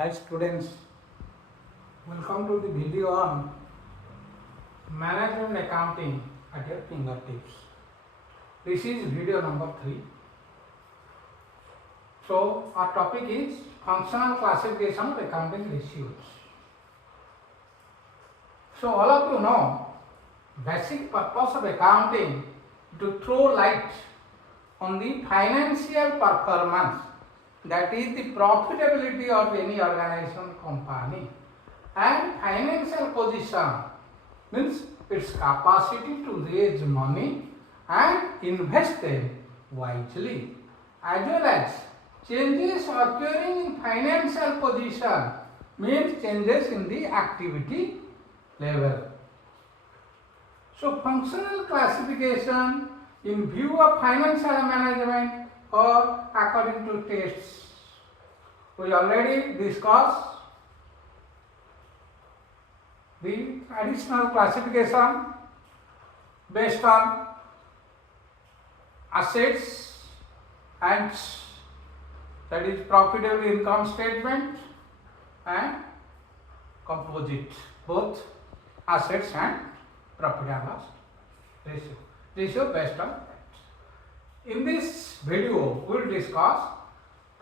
Hi students, welcome to the video on management accounting at your fingertips. This is video number 3. So our topic is functional classification of accounting ratios. So all of you know basic purpose of accounting to throw light on the financial performance, that is the profitability of any organization company, and financial position means its capacity to raise money and invest them wisely, as well as changes occurring in financial position means changes in the activity level. So functional classification in view of financial management or according to tests. We already discussed the additional classification based on assets, and that is profitable income statement and composite, both assets and profit and loss ratio based on that. In this video, we will discuss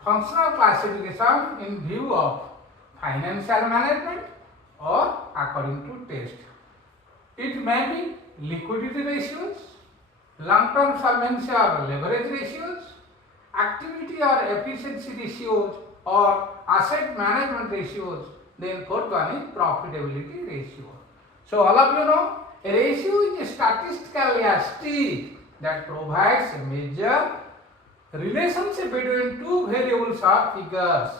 functional classification in view of financial management or according to test. It may be liquidity ratios, long-term solvency or leverage ratios, activity or efficiency ratios, or asset management ratios. Then fourth one is profitability ratio. So all of you know, a ratio is a statistical yardstick that provides a major relationship between two variables or figures.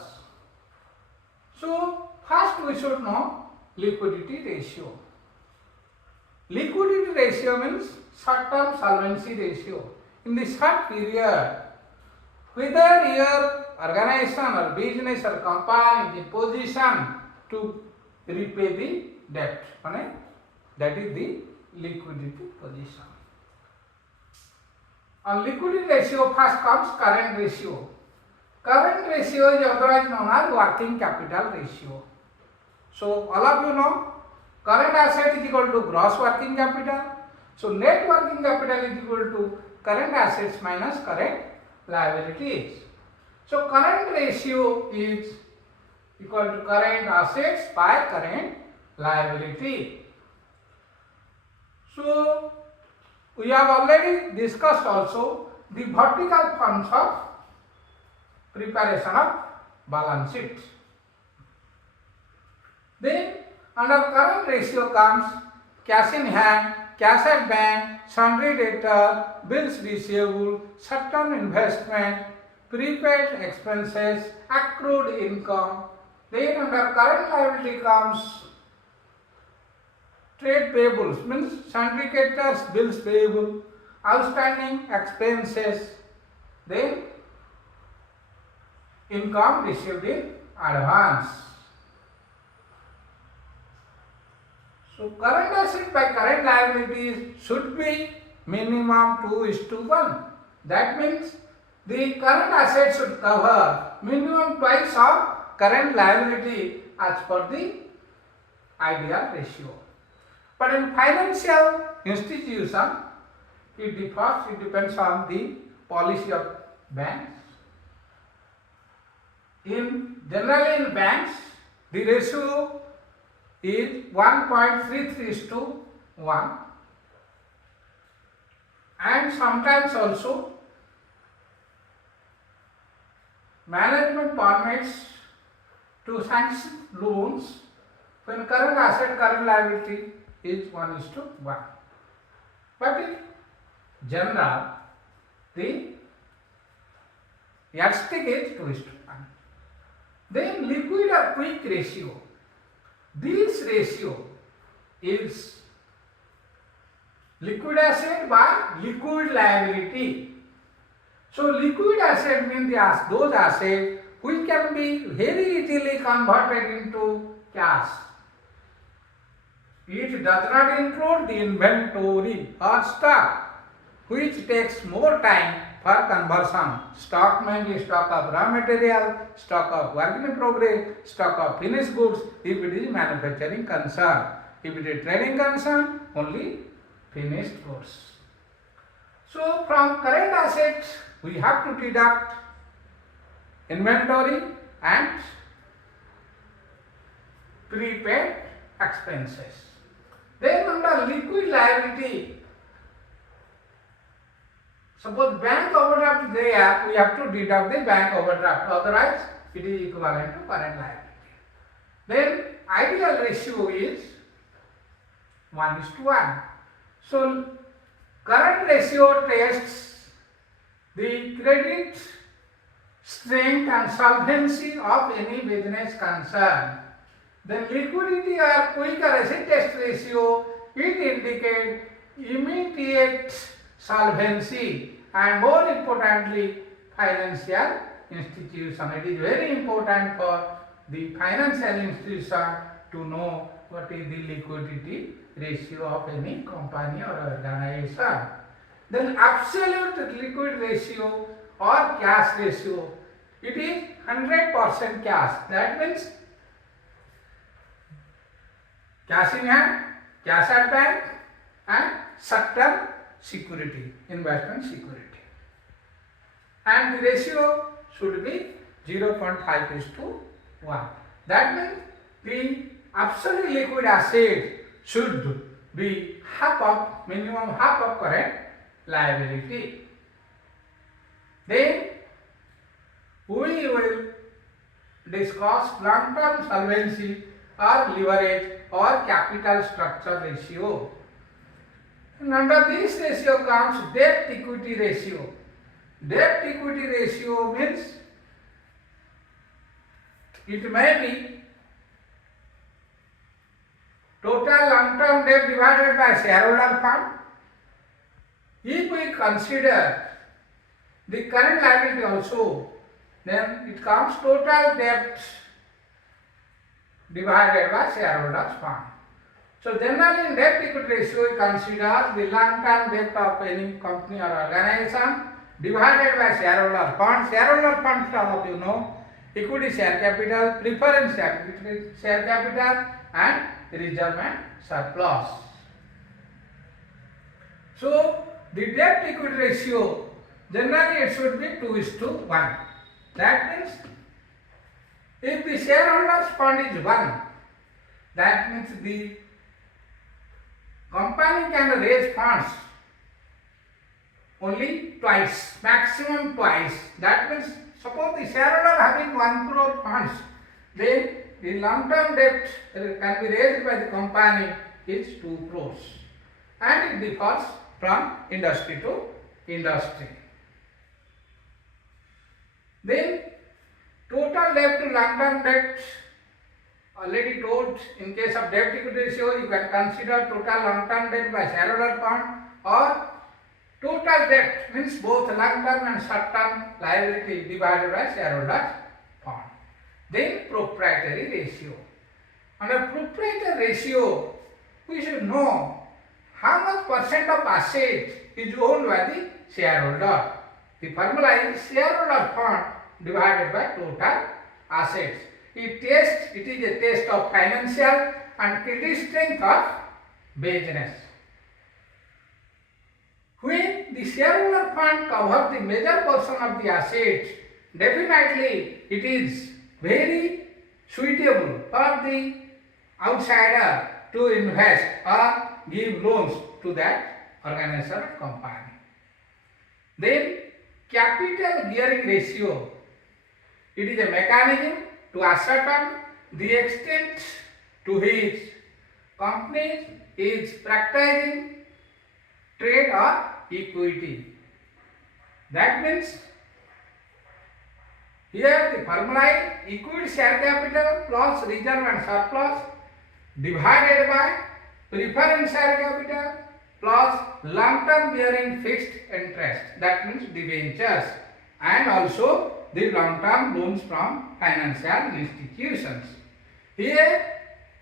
So first we should know liquidity ratio. Liquidity ratio means short-term solvency ratio. In the short period, whether your organization or business or company is in position to repay the debt, that is the liquidity position. On liquidity ratio, first comes current ratio. Current ratio is otherwise known as working capital ratio. So all of you know, current asset is equal to gross working capital. So net working capital is equal to current assets minus current liabilities. So current ratio is equal to current assets by current liability. So we have already discussed also the vertical forms of preparation of balance sheet. Then under current ratio comes cash in hand, cash at bank, sundry debtor, bills receivable, short-term investment, prepaid expenses, accrued income. Then under current liability comes trade payables, means sundry creditors, bills payable, outstanding expenses, then income received in advance. So current asset by current liabilities should be minimum 2:1. That means the current asset should cover minimum twice of current liability as per the ideal ratio. But in financial institution, it differs, it depends on the policy of banks. Generally in banks, the ratio is 1.33:1, and sometimes also management permits to sanction loans when current asset, current liability is 1:1. But in general, the yardstick is 2:1. Then liquid or quick ratio. This ratio is liquid asset by liquid liability. So liquid asset means those assets which can be very easily converted into cash. It does not include the inventory or stock, which takes more time for conversion. Stock may be stock of raw material, stock of work in progress, stock of finished goods if it is manufacturing concern. If it is trading concern, only finished goods. So from current assets we have to deduct inventory and prepaid expenses. Then under liquid liability, suppose bank overdraft is there, we have to deduct the bank overdraft, otherwise it is equivalent to current liability. Then ideal ratio is 1:1. So current ratio tests the credit strength and solvency of any business concern. Then liquidity or quick asset test ratio, it indicates immediate solvency and more importantly financial institution. It is very important for the financial institution to know what is the liquidity ratio of any company or organization. Then absolute liquid ratio or cash ratio, it is 100% cash. That means cash in hand, cash at bank and short-term security, investment security. And the ratio should be 0.5:1. That means the absolute liquid asset should be minimum half of current liability. Then we will discuss long-term solvency or leverage or capital structure ratio. And under this ratio comes debt equity ratio. Debt equity ratio means it may be total long-term debt divided by shareholder fund. If we consider the current liability also, then it comes total debt divided by shareholders fund. So generally in debt equity ratio we consider the long-term debt of any company or organization divided by shareholder fund. Shareholder funds, all of you know, equity share capital, preference share capital and reserve and surplus. So the debt equity ratio generally it should be 2:1. That means if the shareholders fund is 1, that means the company can raise funds only twice, maximum twice. That means suppose the shareholder having 1 crore funds, then the long-term debt can be raised by the company is 2 crores. And it differs from industry to industry. Then total debt to long-term debt, already told, in case of debt equity ratio you can consider total long-term debt by shareholder fund or total debt means both long-term and short-term liability divided by shareholder fund. Then proprietary ratio. Under proprietary ratio we should know how much percent of asset is owned by the shareholder. The formula is shareholder fund divided by total assets. It is a test of financial and credit strength of business. When the shareholder fund covers the major portion of the assets, definitely it is very suitable for the outsider to invest or give loans to that organization or company. Then capital gearing ratio, it is a mechanism to ascertain the extent to which company is practicing trade or equity. That means here the formula is equity share capital plus reserve and surplus divided by preference share capital plus long-term bearing fixed interest, that means debentures, and also the long-term loans from financial institutions. Here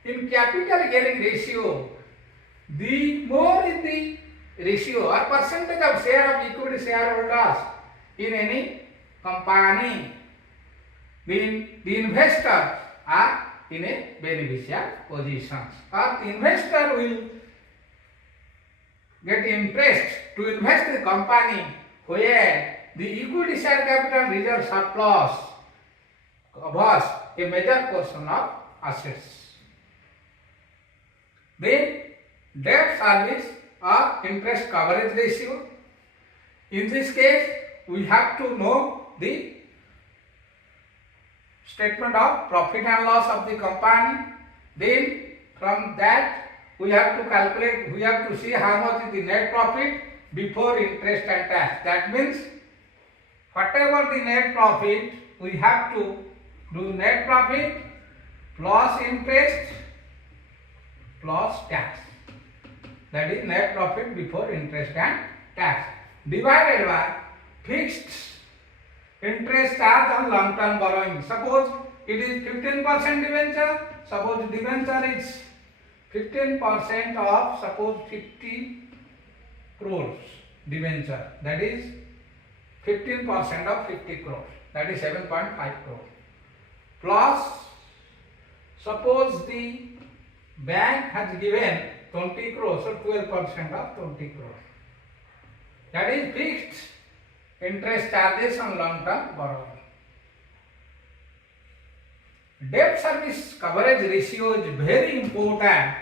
in capital gearing ratio, the more is the ratio or percentage of share of equity shareholders, in any company, the investors are in a beneficial position, or the investor will get interest to invest in the company where the equity share capital reserve surplus covers a major portion of assets. Then debt service or interest coverage ratio. In this case, we have to know the statement of profit and loss of the company. Then from that we have to calculate, we have to see how much is the net profit before interest and tax. That means whatever the net profit, we have to do net profit plus interest plus tax. That is net profit before interest and tax divided by fixed interest charge on long term borrowing. Suppose it is 15% debenture. Suppose debenture is 15% of, suppose 50 crores debenture. That is 15% of 50 crores. That is 7.5 crores. Plus, suppose the bank has given 20 crores, so 12% of 20 crores. That is fixed interest charges on long term borrowing. Debt service coverage ratio is very important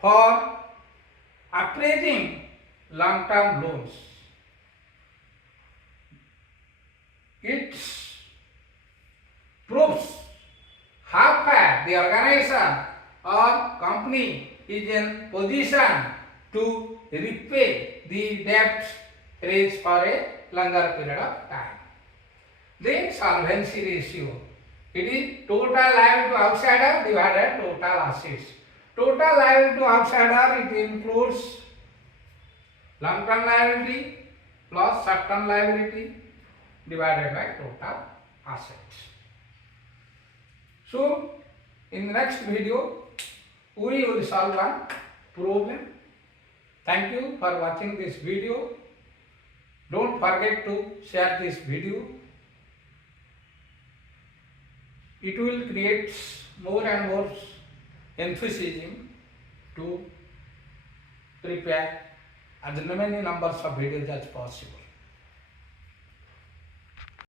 for appraising long term loans. It proves how far the organization or company is in position to repay the debt raised for a longer period of time. Then solvency ratio. It is total liability to outsider divided total assets. Total liability to outsider, it includes long term liability plus short term liability divided by total assets. So in the next video we will solve one problem. Thank you for watching this video. Don't forget to share this video. It will create more and more enthusiasm to prepare as many numbers of videos as possible.